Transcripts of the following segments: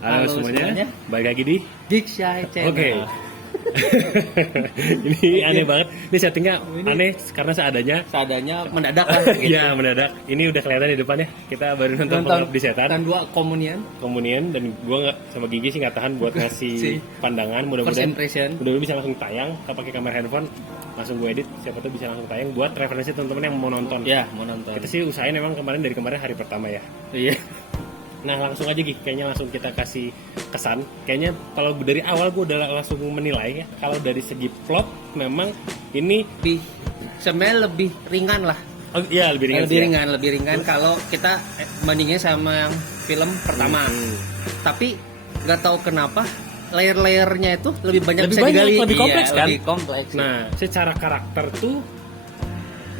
Halo semuanya, balik lagi di Geek Shy Channel. Oke. Ini aneh banget. Ini settingnya aneh karena seadanya mendadak lah gitu. Iya, mendadak. Ini udah kelihatan di depannya. Kita baru nonton di setan. Dan 2 komunian Dan gua nggak sama Gigi sih nggak tahan buat ngasih pandangan. first Mudah-mudahan impression. bisa langsung tayang. Kita pakai kamera handphone, langsung gue edit. Siapa tuh bisa langsung tayang buat referensi teman-teman yang mau nonton. Ya, mau nonton. Kita sih usahain emang dari kemarin hari pertama ya. Iya. Nah langsung aja Gi, kayaknya langsung kita kasih kesan. Kayaknya kalau dari awal gue udah langsung menilai ya. Kalau dari segi plot memang ini Sebenarnya lebih ringan lah. oh iya lebih ringan. Lebih ringan kalau kita bandingnya sama yang film pertama. Tapi nggak tahu kenapa layer-layernya itu lebih banyak bisa digali. Lebih kompleks kan? Lebih kompleks. Nah secara karakter tuh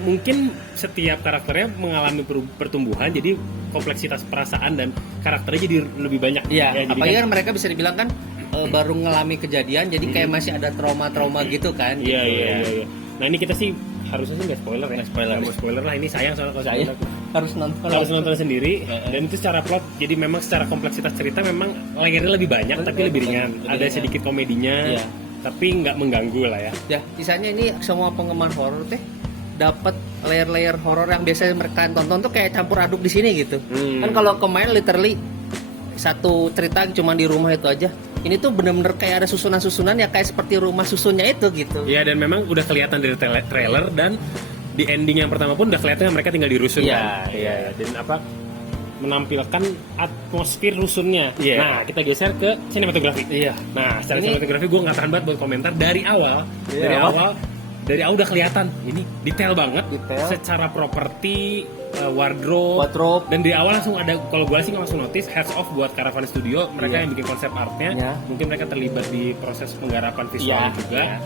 mungkin setiap karakternya mengalami pertumbuhan, jadi kompleksitas perasaan dan karakternya jadi lebih banyak. Iya, ya, apalagi kan mereka bisa dibilang kan baru ngalami kejadian, jadi kayak masih ada trauma-trauma gitu kan. Iya, gitu. iya. Nah ini kita sih harusnya sih nggak spoiler ya. Nggak mau spoiler lah, ini sayang soalnya kalau Saya harus nonton sendiri. Dan itu secara plot, jadi memang secara kompleksitas cerita memang layernya lebih banyak, tapi lebih ringan. Ada sedikit komedinya, tapi nggak mengganggu lah ya. Ya, sisanya ini semua penggemar horor teh dapat layer-layer horor yang biasanya mereka tonton tuh kayak campur aduk di sini gitu. Kan kalau kemarin literally satu cerita cuma di rumah itu aja. Ini tuh bener-bener kayak ada susunan-susunan ya kayak seperti rumah susunnya itu gitu. Iya, dan memang udah kelihatan dari trailer dan di ending yang pertama pun udah kelihatan mereka tinggal di rusun kan. Iya. Dan menampilkan atmosfer rusunnya. Nah, kita geser ke sinematografi. Iya. Nah, secara sinematografi gue nggak tahan banget buat komentar dari awal. Dari awal udah kelihatan ini detail banget. Secara properti, wardrobe, dan di awal langsung ada, kalau gue sih langsung notice hats off buat Caravan Studio, mereka yang bikin konsep artnya. Mungkin mereka terlibat di proses penggarapan visual juga.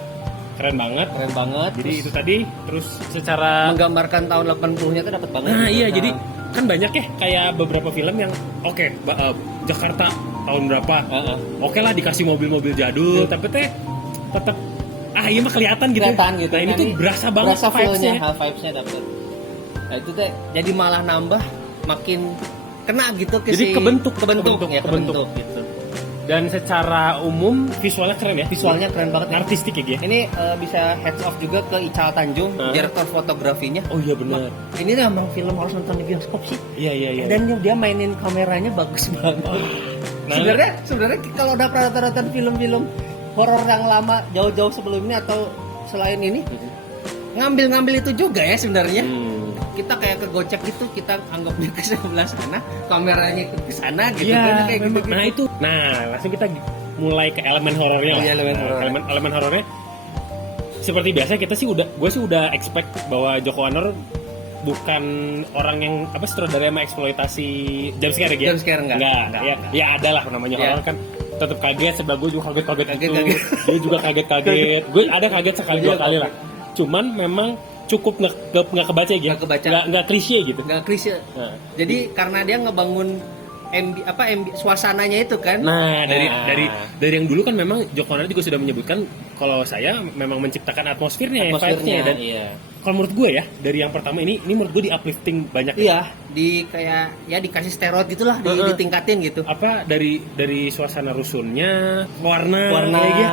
Keren banget. Jadi terus, itu tadi terus secara menggambarkan tahun 80-nya tuh dapat banget. Nah, iya, jadi kan banyak ya kayak beberapa film yang Jakarta tahun berapa. Oke lah dikasih mobil-mobil jadul, tapi tetap iya mah kelihatan gitu. Nah, ini tuh berasa banget vibes-nya dapet. Nah, itu teh jadi malah nambah makin kena gitu ke jadi si kebentuk gitu. Dan secara umum visualnya keren ya. Visualnya keren banget. Artistik ya, Gi. Ini bisa heads off juga ke Ical Tanjung, direktur fotografinya. Oh iya benar. Ini emang film harus nonton di bioskop sih. Iya. Dan dia mainin kameranya bagus banget. Sebenarnya kalau udah pernah nonton film-film horor yang lama jauh-jauh sebelum ini atau selain ini, ngambil itu juga ya sebenarnya. Kita kayak kegocek gitu, kita anggap dia ke sebelah sana, kameranya ikut ke sana gitu kan kayak gitu. Nah itu. Nah, langsung kita mulai ke elemen horornya. Elemen horornya seperti biasa gue sih udah expect bahwa Joko Anwar bukan orang yang sutradara yang eksploitasi jumpscare ya. Jumpscare enggak. Ya ada lah namanya horor kan. Tetap kaget, sebelah gue juga kaget itu. Dia juga kaget. Gue ada kaget sekali 2 kali lah. Cuman memang cukup nggak kebaca gitu. Nggak klise gitu. Nggak klise. Jadi karena dia ngebangun suasananya itu kan. Nah, dari yang dulu kan memang Joko Anwar juga sudah menyebutkan kalau saya memang menciptakan atmosfernya. Dan kalau menurut gue ya, dari yang pertama ini menurut gue di uplifting banyak. Iya, dikasih steroid gitulah, ditingkatin gitu. Dari suasana rusunnya, warna. Ya.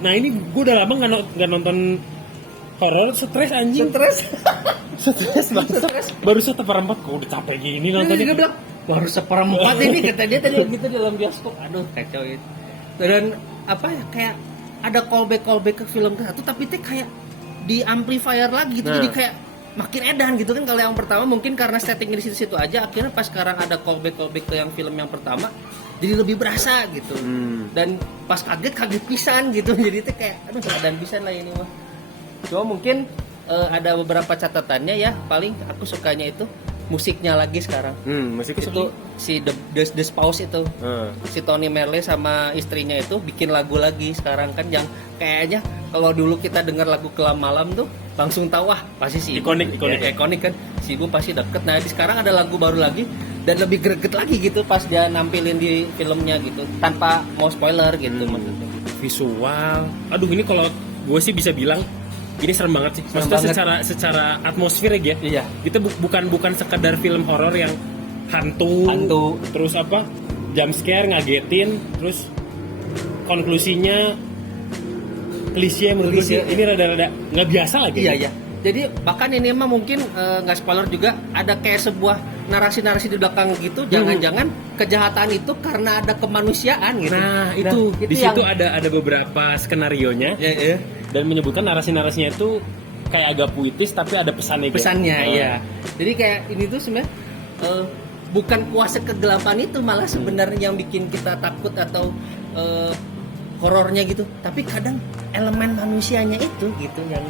Nah, ini gue udah lama nggak nonton horor, stres anjing. Stres banget. Baru 1/4 kok udah capek gini nontonnya. Dia bilang baru 1/4 ini kata dia tadi gitu dalam bioskop. Aduh, kacau itu. Dan kayak ada callback ke film ke-1 tapi kayak di amplifier lagi gitu. Jadi kayak makin edan gitu kan. Kalau yang pertama mungkin karena setting di situ-situ aja, akhirnya pas sekarang ada callback ke yang film yang pertama jadi lebih berasa gitu. Dan pas kaget pisan gitu. Jadi kayak aduh edan pisan lah ini mah. Cuma mungkin ada beberapa catatannya ya. Paling aku sukanya itu musiknya lagi sekarang. Musiknya itu si The Spouse itu. Si Tony Merle sama istrinya itu bikin lagu lagi sekarang kan, yang kayaknya kalau dulu kita dengar lagu Kelam Malam tuh langsung tahu pasti si ikonik kan, si ibu pasti deket. Nah sekarang ada lagu baru lagi dan lebih greget lagi gitu pas dia nampilin di filmnya gitu, tanpa mau spoiler gitu maksudnya. Visual, aduh ini kalau gue sih bisa bilang ini serem banget sih. Maksudnya secara atmosfer ya. Iya. Kita bukan sekedar film horor yang hantu. Terus jump scare, ngagetin, terus konklusinya klise menurut gue sih ini rada-rada nggak biasa lagi. Iya. Jadi bahkan ini mah mungkin nggak spoiler juga, ada kayak sebuah narasi-narasi di belakang gitu, jangan-jangan kejahatan itu karena ada kemanusiaan gitu. Nah itu di situ ada beberapa skenarionya dan menyebutkan narasi-narasinya itu kayak agak puitis tapi ada pesannya. Iya. Jadi kayak ini tuh sebenarnya bukan kuasa kegelapan itu malah sebenarnya yang bikin kita takut atau horornya gitu, tapi kadang elemen manusianya itu gitu yang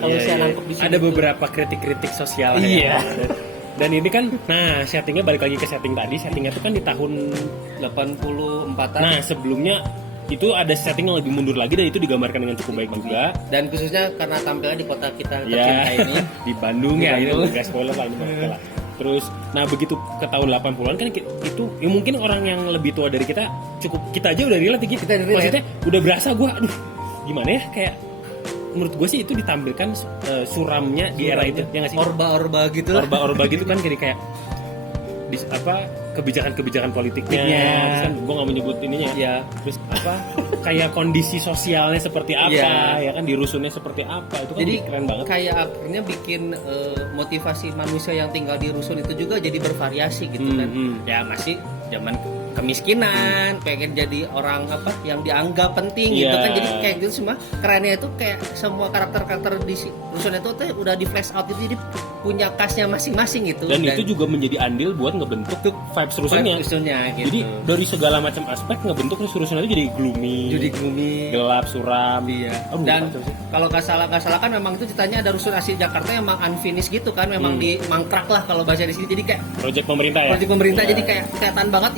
kalau saya nangkep di sini. Ada beberapa kritik-kritik sosial. Iya. Dan ini kan, nah settingnya balik lagi ke setting tadi, settingnya itu kan di tahun 84-an. Nah sebelumnya itu ada setting yang lebih mundur lagi dan itu digambarkan dengan cukup baik juga. Dan khususnya karena tampilnya di kota kita tercinta ini di Bandung ya, itu nggak spoiler lah ini lah. Terus, nah begitu ke tahun 80-an kan itu ya mungkin orang yang lebih tua dari kita kita aja udah relate gitu. Maksudnya udah berasa gue, aduh gimana ya, kayak menurut gue sih itu ditampilkan suramnya di era itu, ya nggak sih? Orba-orba gitu lah. Orba-orba gitu kan, kayak kebijakan-kebijakan politiknya. Terus kan gue nggak menyebut ininya. Ya. Terus kayak kondisi sosialnya seperti apa, ya kan, di rusunnya seperti apa, itu kan jadi keren banget. Kayak akhirnya bikin motivasi manusia yang tinggal di rusun itu juga jadi bervariasi gitu kan. Ya masih zaman kemiskinan, pengen jadi orang apa yang dianggap penting gitu kan. Jadi kayak gitu semua kerennya itu kayak semua karakter-karakter di rusun itu tuh udah di flash out gitu, jadi punya khasnya masing-masing gitu. Dan itu juga menjadi andil buat ngebentuk vibes rusunnya gitu. Jadi dari segala macam aspek ngebentuk rusunnya itu jadi gloomy, gelap, suram. Iya. Dan kalau nggak salah kan memang itu ceritanya ada rusun asli Jakarta yang memang unfinished gitu kan, memang di mangkrak lah kalau bahasa di sini. Jadi kayak proyek pemerintah jadi kayak kelihatan banget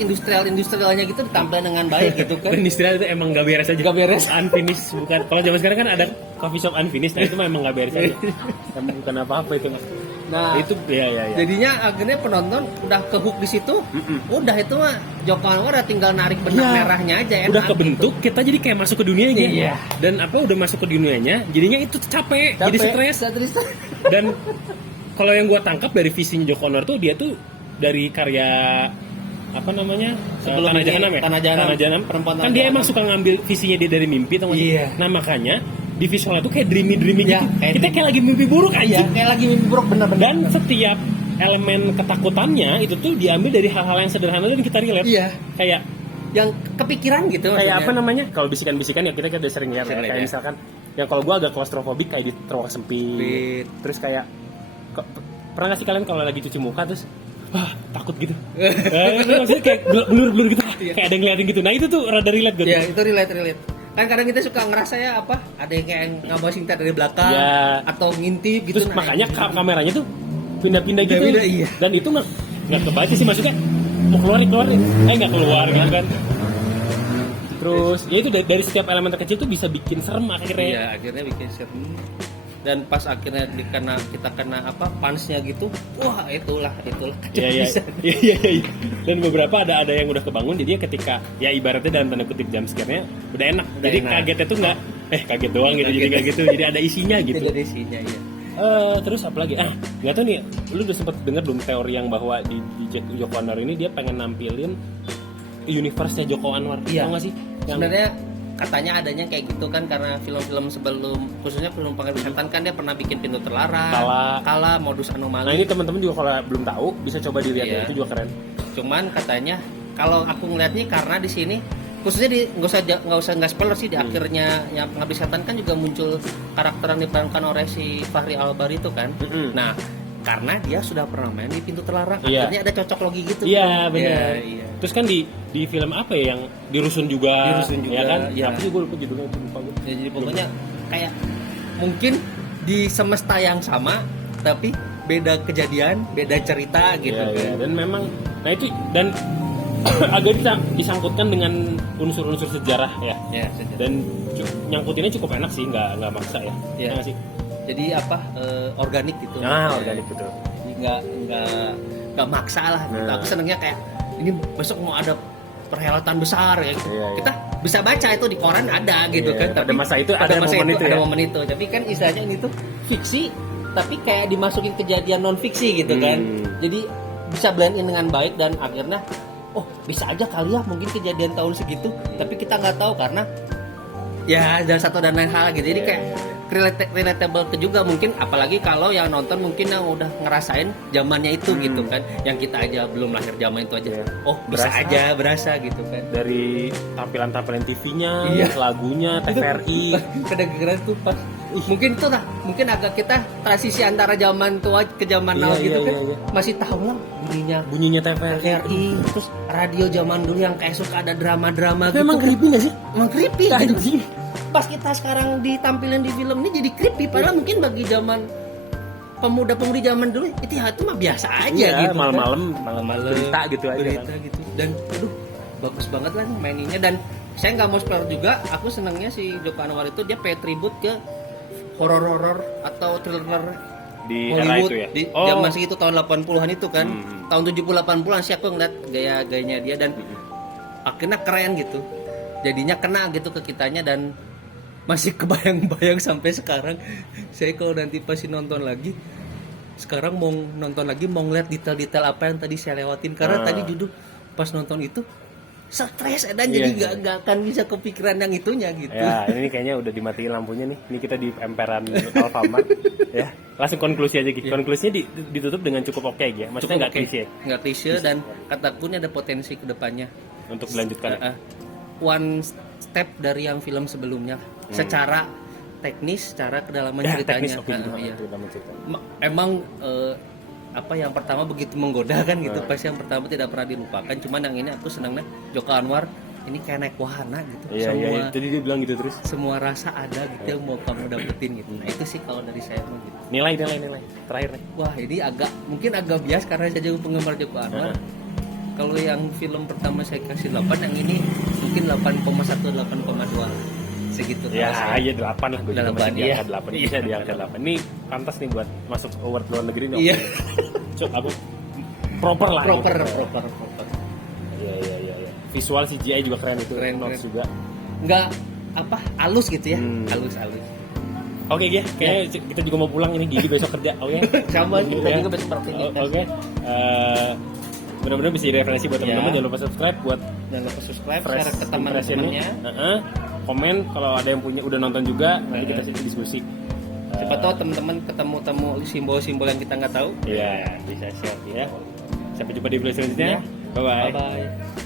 industrialnya gitu ditampilkan dengan baik gitu kan. Dan industrial itu emang nggak beres aja. Nggak beres. Unfinished bukan. Kalau zaman sekarang kan ada coffee shop unfinished, nah itu mah emang nggak beres aja. Bukan apa-apa itu. Nah itu ya. Jadinya akhirnya penonton udah kehook di situ. Udah itu mah Joko Anwar tinggal narik benang merahnya aja. Udah kebentuk gitu. Kita jadi kayak masuk ke dunianya. Iya. Dan udah masuk ke dunianya, jadinya itu capek. Jadi stres. Dan kalau yang gue tangkap dari visinya Joko Anwar tuh, dia tuh dari karya apa namanya, Tanah Jahanam perempuan kan dia emang suka ngambil visinya dia dari mimpi, tau gak sih? Nah makanya di visualnya tuh kayak dreamy gitu. Kita kayak lagi mimpi buruk aja. Kayak lagi mimpi buruk bener. Dan setiap elemen ketakutannya itu tuh diambil dari hal-hal yang sederhana dan kita relate. Iya. Kayak yang kepikiran gitu. Kayak apa namanya? Kalau bisikan-bisikan ya kita udah sering lihat. Kayak misalkan yang kalau gue agak klaustrofobik kayak di ruang sempit. Terus kayak pernah nggak sih kalian kalau lagi cuci muka terus takut gitu. Maksudnya kayak blur gitu. Kayak ada yang ngeliatin gitu. Nah itu tuh rada relate gitu. Iya, itu relate. Kan kadang kita suka ngerasa ya ada yang kayak ngawasin kita dari belakang atau ngintip gitu. Terus makanya kameranya tuh pindah-pindah gitu. Iya. Dan itu nggak kebaca sih, maksudnya mau keluarin nggak keluar gitu kan. Terus ya itu dari setiap elemen terkecil tuh bisa bikin serem akhirnya. Iya, akhirnya bikin serem. Dan pas akhirnya kita kena punch-nya gitu, wah itulah Iya. Dan beberapa ada yang udah kebangun, jadi ketika ya ibaratnya dalam tanda kutip jump scare-nya udah enak. Jadi kagetnya tuh nggak kaget doang gitu, jadi kayak gitu, jadi ada isinya gitu. Ada isinya ya. Terus apa lagi? Nggak tahu nih, lu udah sempet dengar belum teori yang bahwa di Joko Anwar ini dia pengen nampilin universe-nya Joko Anwar? Iya. Tahu nggak sih? Sebenarnya katanya adanya kayak gitu kan, karena film-film sebelum, khususnya film Pengabdi Setan kan dia pernah bikin Pintu Terlarang, Kala, Modus Anomali. Nah ini teman-teman juga kalau belum tahu bisa coba dilihat ya, itu juga keren. Cuman katanya kalau aku ngeliatnya karena di sini khususnya nggak spoiler sih, di akhirnya yang Pengabdi Setan kan juga muncul karakter yang diperankan oleh si Fachri Albar itu kan. Nah karena dia sudah pernah main di Pintu Terlarang, akhirnya ada cocok logi gitu. Iya benar. Iya. Terus kan di film apa ya yang di Rusun juga ya kan? Apa sih, gue lupa judulnya, Ya, jadi pokoknya kayak mungkin di semesta yang sama tapi beda kejadian, beda cerita gitu kan. Iya. Dan memang itu dan agak disangkutkan dengan unsur-unsur sejarah ya. Sejarah. Dan nyangkutinnya cukup enak sih, nggak maksa ya. Iya sih. Jadi organik gitu. Organik betul. Jadi nggak maksa lah gitu. Aku senengnya kayak ini besok mau ada perhelatan besar ya. Kita bisa baca itu di koran ada gitu kan. Tapi ada momen itu. Tapi kan istilahnya ini tuh fiksi tapi kayak dimasukin kejadian non fiksi gitu kan. Jadi bisa blend in dengan baik dan akhirnya oh bisa aja kali ya mungkin kejadian tahun segitu, tapi kita nggak tahu karena ya dan satu dan lain hal gitu. Jadi kayak relatable ke juga mungkin, apalagi kalau yang nonton mungkin yang udah ngerasain zamannya itu gitu kan, yang kita aja belum lahir zaman itu aja. Oh bisa aja berasa gitu kan, dari tampilan TV-nya, lagunya, TVRI. Kadang-kadang tuh pas mungkin itu lah, mungkin agak kita transisi antara zaman tua ke zaman now gitu kan. Masih tahu lah bunyinya TVRI, terus radio zaman dulu yang kayak suka ada drama-drama gitu. Emang creepy nggak sih? Emang creepy gitu. Pas kita sekarang ditampilin di film ini jadi creepy, padahal mungkin bagi zaman pemuda-pemudi zaman dulu itu mah biasa aja gitu. Malam-malam berita gitu aja. Berita gitu. Dan aduh bagus banget lah maininnya, dan saya nggak mau spoiler juga. Aku senangnya si Joko Anwar itu dia pay tribute ke horor-horor atau thriller di Hollywood era itu ya? Di zaman segitu tahun 80-an itu kan. Tahun 70-80-an sih aku ngeliat gaya-gayanya dia, dan akhirnya keren gitu. Jadinya kena gitu ke kitanya, dan masih kebayang-bayang sampai sekarang. Saya kalau nanti pasti nonton lagi, sekarang mau nonton lagi mau ngeliat detail-detail apa yang tadi saya lewatin, karena tadi judul pas nonton itu stres dan jadi nggak akan bisa kepikiran yang itunya gitu. Ya ini kayaknya udah dimatiin lampunya nih. Ini kita di emperan Alfamart. Ya langsung konklusi aja gitu. Konklusinya ditutup dengan cukup oke ya. Maksudnya nggak klise. Nggak klise, dan kataku ada potensi kedepannya untuk dilanjutkan. One step dari yang film sebelumnya. Secara teknis, secara kedalaman ceritanya. Emang apa yang pertama begitu menggoda kan gitu. Pas yang pertama tidak pernah dilupakan. Cuman yang ini aku senangnya Joko Anwar ini kayak naik wahana gitu. Semua jadi dia bilang gitu terus. Semua rasa ada gitu yang mau kamu dapetin gitu. Nah itu sih kalau dari saya mah gitu. Nilai terakhir nih. Wah ini mungkin agak bias karena saya juga penggemar Joko Anwar. Kalau yang film pertama saya kasih 8, yang ini mungkin 8,1 8,2 segitu. Ya, iya 8 lah, gue juga masih di angka 8. Bisa di angka 8. Ini pantas nih buat masuk award luar negeri nih. Iya. Apa? Proper lah. Proper. Iya. Visual CGI juga keren itu. Keren juga. Enggak halus gitu ya. Halus. Oke, kayaknya kita juga mau pulang ini. Gigi besok kerja. Oke. Sama kita juga besok beraktivitas. Oke. Mudah-mudahan bisa jadi referensi buat teman-teman. Jangan lupa subscribe, share ke teman-temannya. Komen kalau ada yang udah nonton juga, nanti kita diskusi. Siapa tahu teman-teman ketemu simbol-simbol yang kita nggak tahu. Iya, bisa share ya. Sampai jumpa di video selanjutnya. Bye bye.